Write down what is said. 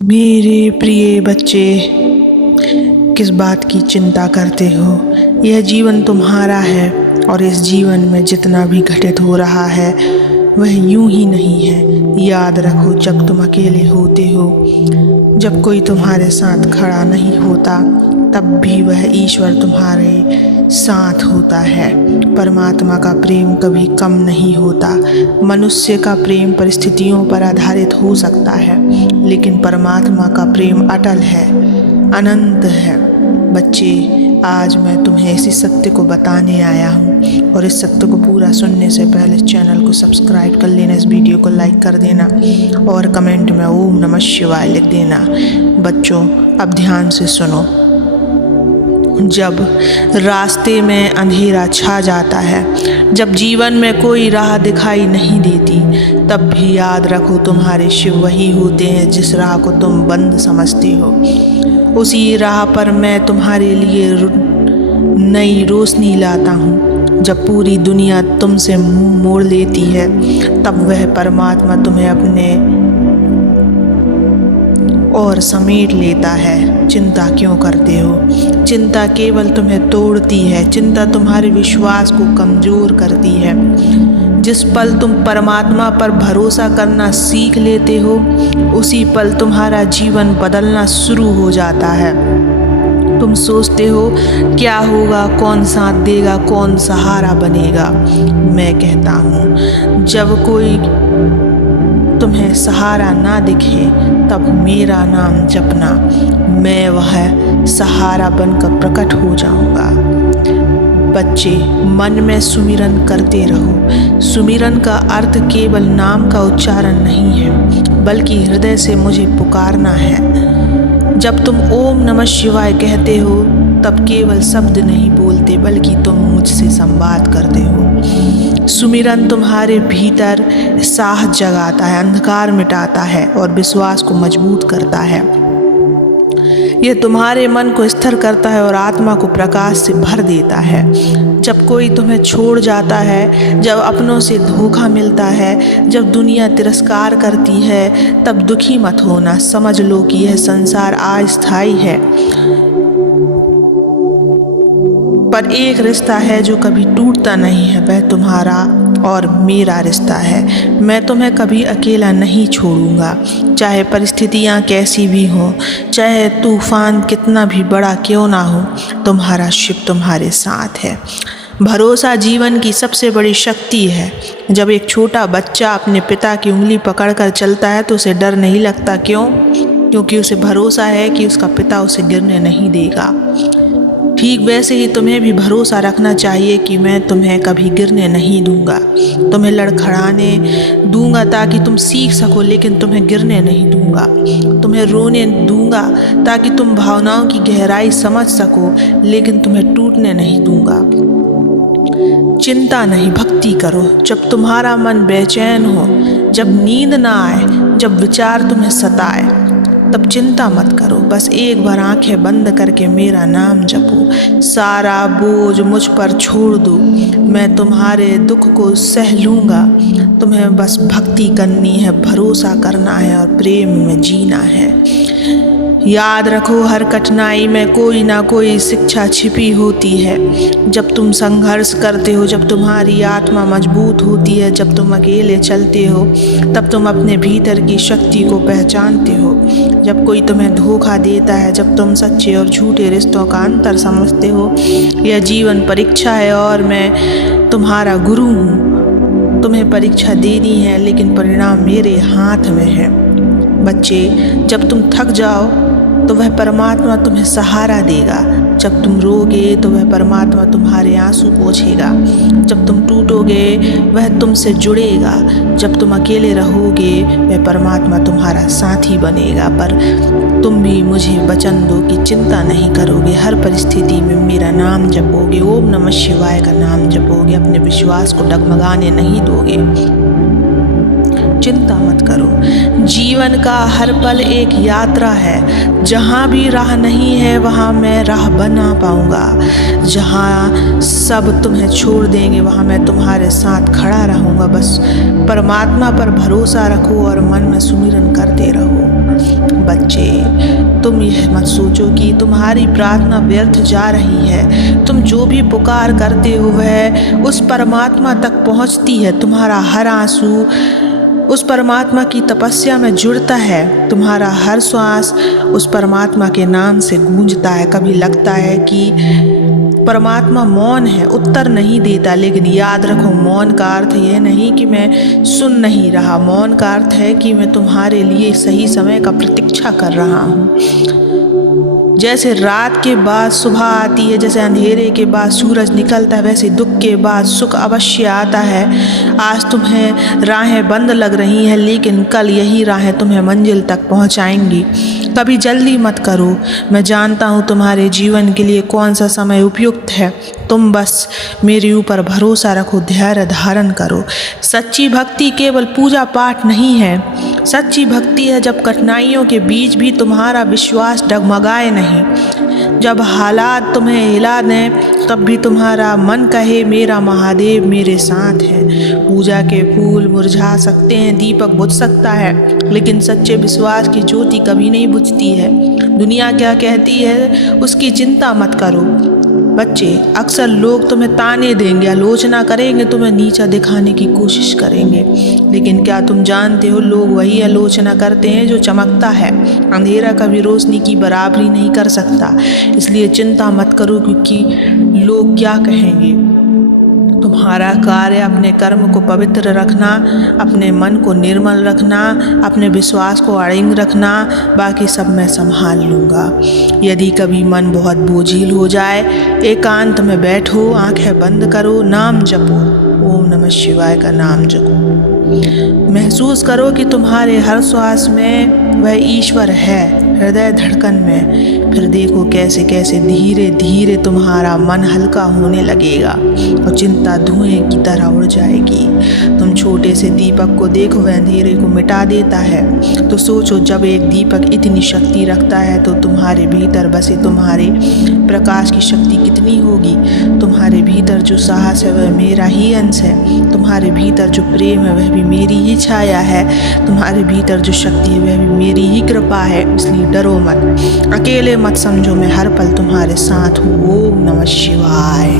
मेरे प्रिय बच्चे, किस बात की चिंता करते हो? यह जीवन तुम्हारा है और इस जीवन में जितना भी घटित हो रहा है वह यूं ही नहीं है। याद रखो, जब तुम अकेले होते हो, जब कोई तुम्हारे साथ खड़ा नहीं होता, तब भी वह ईश्वर तुम्हारे साथ होता है। परमात्मा का प्रेम कभी कम नहीं होता। मनुष्य का प्रेम परिस्थितियों पर आधारित हो सकता है, लेकिन परमात्मा का प्रेम अटल है, अनंत है। बच्चे, आज मैं तुम्हें इसी सत्य को बताने आया हूँ, और इस सत्य को पूरा सुनने से पहले चैनल को सब्सक्राइब कर लेना, इस वीडियो को लाइक कर देना और कमेंट में ओम नमः शिवाय लिख देना। बच्चों, अब ध्यान से सुनो। जब रास्ते में अंधेरा छा जाता है, जब जीवन में कोई राह दिखाई नहीं देती, तब भी याद रखो तुम्हारे शिव वही होते हैं जिस राह को तुम बंद समझते हो। उसी राह पर मैं तुम्हारे लिए नई रोशनी लाता हूँ। जब पूरी दुनिया तुमसे मुंह मोड़ लेती है, तब वह परमात्मा तुम्हें अपने और समेट लेता है। चिंता क्यों करते हो? चिंता केवल तुम्हें तोड़ती है। चिंता तुम्हारे विश्वास को कमज़ोर करती है। जिस पल तुम परमात्मा पर भरोसा करना सीख लेते हो, उसी पल तुम्हारा जीवन बदलना शुरू हो जाता है। तुम सोचते हो क्या होगा, कौन साथ देगा, कौन सहारा बनेगा। मैं कहता हूँ, जब कोई तुम्हें सहारा ना दिखे, तब मेरा नाम जपना। मैं वह सहारा बनकर प्रकट हो जाऊंगा। बच्चे, मन में सुमिरन करते रहो। सुमिरन का अर्थ केवल नाम का उच्चारण नहीं है, बल्कि हृदय से मुझे पुकारना है। जब तुम ओम नमः शिवाय कहते हो, तब केवल शब्द नहीं बोलते, बल्कि तुम मुझसे संवाद करते हो। सुमिरन तुम्हारे भीतर साहस जगाता है, अंधकार मिटाता है और विश्वास को मजबूत करता है। यह तुम्हारे मन को स्थिर करता है और आत्मा को प्रकाश से भर देता है। जब कोई तुम्हें छोड़ जाता है, जब अपनों से धोखा मिलता है, जब दुनिया तिरस्कार करती है, तब दुखी मत होना। समझ लो कि यह संसार अस्थायी है, पर एक रिश्ता है जो कभी टूटता नहीं है। वह तुम्हारा और मेरा रिश्ता है। मैं तुम्हें कभी अकेला नहीं छोड़ूंगा, चाहे परिस्थितियाँ कैसी भी हों, चाहे तूफान कितना भी बड़ा क्यों ना हो। तुम्हारा शिव तुम्हारे साथ है। भरोसा जीवन की सबसे बड़ी शक्ति है। जब एक छोटा बच्चा अपने पिता की उंगली पकड़कर चलता है, तो उसे डर नहीं लगता। क्यों? क्योंकि उसे भरोसा है कि उसका पिता उसे गिरने नहीं देगा। ठीक वैसे ही तुम्हें भी भरोसा रखना चाहिए कि मैं तुम्हें कभी गिरने नहीं दूंगा। तुम्हें लड़खड़ाने दूंगा ताकि तुम सीख सको, लेकिन तुम्हें गिरने नहीं दूंगा। तुम्हें रोने दूंगा ताकि तुम भावनाओं की गहराई समझ सको, लेकिन तुम्हें टूटने नहीं दूंगा। चिंता नहीं, भक्ति करो। जब तुम्हारा मन बेचैन हो, जब नींद ना आए, जब विचार तुम्हें सताए, तब चिंता मत करो। बस एक बार आंखें बंद करके मेरा नाम जपो। सारा बोझ मुझ पर छोड़ दो, मैं तुम्हारे दुख को सह लूँगा। तुम्हें बस भक्ति करनी है, भरोसा करना है और प्रेम में जीना है। याद रखो, हर कठिनाई में कोई ना कोई शिक्षा छिपी होती है। जब तुम संघर्ष करते हो, जब तुम्हारी आत्मा मजबूत होती है, जब तुम अकेले चलते हो, तब तुम अपने भीतर की शक्ति को पहचानते हो। जब कोई तुम्हें धोखा देता है, जब तुम सच्चे और झूठे रिश्तों का अंतर समझते हो। यह जीवन परीक्षा है और मैं तुम्हारा गुरु हूँ। तुम्हें परीक्षा देनी है, लेकिन परिणाम मेरे हाथ में है। बच्चे, जब तुम थक जाओ तो वह परमात्मा तुम्हें सहारा देगा। जब तुम रोगे तो वह परमात्मा तुम्हारे आंसू पोंछेगा। जब तुम टूटोगे वह तुमसे जुड़ेगा। जब तुम अकेले रहोगे वह परमात्मा तुम्हारा साथी बनेगा। पर तुम भी मुझे वचन दो कि चिंता नहीं करोगे, हर परिस्थिति में मेरा नाम जपोगे, ओम नमः शिवाय का नाम जपोगे, अपने विश्वास को डगमगाने नहीं दोगे। चिंता मत करो। जीवन का हर पल एक यात्रा है। जहाँ भी राह नहीं है, वहाँ मैं राह बना पाऊँगा। जहाँ सब तुम्हें छोड़ देंगे, वहाँ मैं तुम्हारे साथ खड़ा रहूँगा। बस परमात्मा पर भरोसा रखो और मन में सुमिरन करते रहो। बच्चे, तुम यह मत सोचो कि तुम्हारी प्रार्थना व्यर्थ जा रही है। तुम जो भी पुकार करते हो वह उस परमात्मा तक पहुंचती है। तुम्हारा हर आंसू उस परमात्मा की तपस्या में जुड़ता है। तुम्हारा हर श्वास उस परमात्मा के नाम से गूंजता है। कभी लगता है कि परमात्मा मौन है, उत्तर नहीं देता, लेकिन याद रखो, मौन का अर्थ यह नहीं कि मैं सुन नहीं रहा। मौन का अर्थ है कि मैं तुम्हारे लिए सही समय का प्रतीक्षा कर रहा हूँ। जैसे रात के बाद सुबह आती है, जैसे अंधेरे के बाद सूरज निकलता है, वैसे दुख के बाद सुख अवश्य आता है। आज तुम्हें राहें बंद लग रही हैं, लेकिन कल यही राहें तुम्हें मंजिल तक पहुंचाएंगी। कभी जल्दी मत करो। मैं जानता हूँ तुम्हारे जीवन के लिए कौन सा समय उपयुक्त है। तुम बस मेरे ऊपर भरोसा रखो, धैर्य धारण करो। सच्ची भक्ति केवल पूजा पाठ नहीं है। सच्ची भक्ति है जब कठिनाइयों के बीच भी तुम्हारा विश्वास डगमगाए नहीं। जब हालात तुम्हें हिला दें तब भी तुम्हारा मन कहे, मेरा महादेव मेरे साथ है। पूजा के फूल मुरझा सकते हैं, दीपक बुझ सकता है, लेकिन सच्चे विश्वास की ज्योति कभी नहीं बुझती है। दुनिया क्या कहती है उसकी चिंता मत करो। बच्चे, अक्सर लोग तुम्हें ताने देंगे, आलोचना करेंगे, तुम्हें नीचा दिखाने की कोशिश करेंगे, लेकिन क्या तुम जानते हो लोग वही आलोचना करते हैं जो चमकता है। अंधेरा कभी रोशनी की बराबरी नहीं कर सकता। इसलिए चिंता मत करो क्योंकि लोग क्या कहेंगे। तुम्हारा कार्य अपने कर्म को पवित्र रखना, अपने मन को निर्मल रखना, अपने विश्वास को अड़िंग रखना, बाकी सब मैं संभाल लूँगा। यदि कभी मन बहुत बोझिल हो जाए, एकांत में बैठो, आंखें बंद करो, नाम जपो, ओम नमः शिवाय का नाम जपो। महसूस करो कि तुम्हारे हर श्वास में वह ईश्वर है, हृदय धड़कन में। फिर देखो कैसे कैसे धीरे धीरे तुम्हारा मन हल्का होने लगेगा और चिंता धुएं की तरह उड़ जाएगी। तुम छोटे से दीपक को देखो, वह अंधेरे को मिटा देता है। तो सोचो, जब एक दीपक इतनी शक्ति रखता है तो तुम्हारे भीतर बसे तुम्हारे प्रकाश की शक्ति कितनी होगी। तुम्हारे भीतर जो साहस है वह मेरा ही अंश है। तुम्हारे भीतर जो प्रेम है वह भी मेरी ही छाया है। तुम्हारे भीतर जो शक्ति है वह भी मेरी ही कृपा है। इसलिए डरो मत, अकेले मत समझो, मैं हर पल तुम्हारे साथ हूँ। ओम नमः शिवाय।